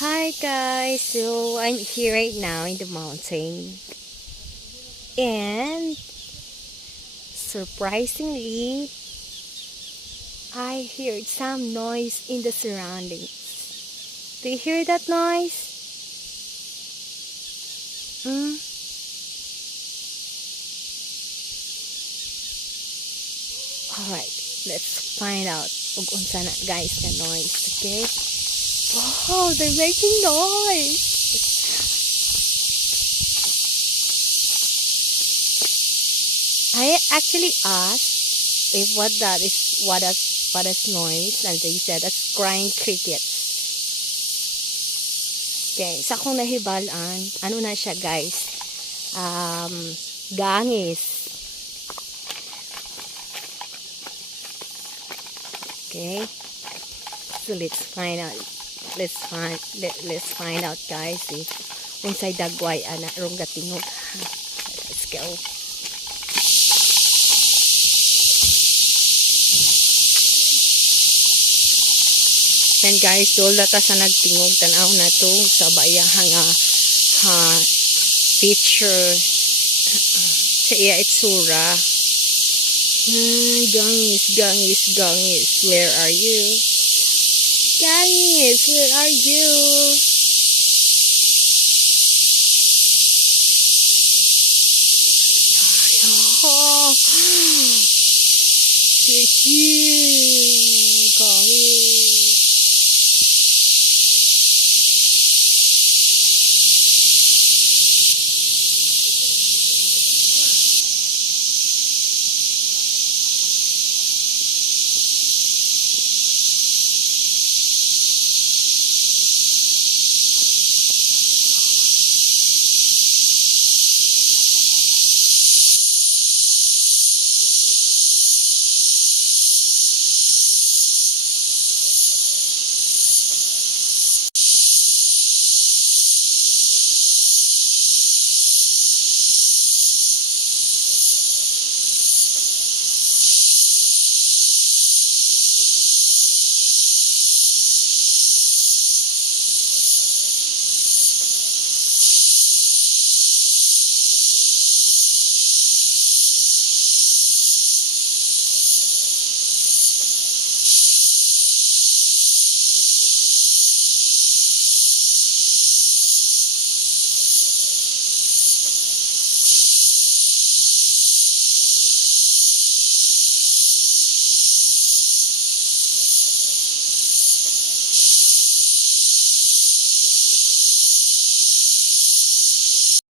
Hi guys, so I'm here right now in the mountain and surprisingly I heard some noise in the surroundings. Do you hear that noise? Hmm? Alright, let's find out ug unsa na guys na noise, okay? Wow, they're making noise! I actually asked if what is noise, and they said that's crying crickets. Okay, sa akong nahibalan, ano na siya guys? Um, Gangis. Okay, so let's find out. Let's find out guys if unsay dagway ana rong gatingog. Let's go. Then guys, dola ta sa nagtingog tanaw na to sa bayahang picture sa iya itsura. Gangis, where are you? Gangis, where are you? Oh, they're here.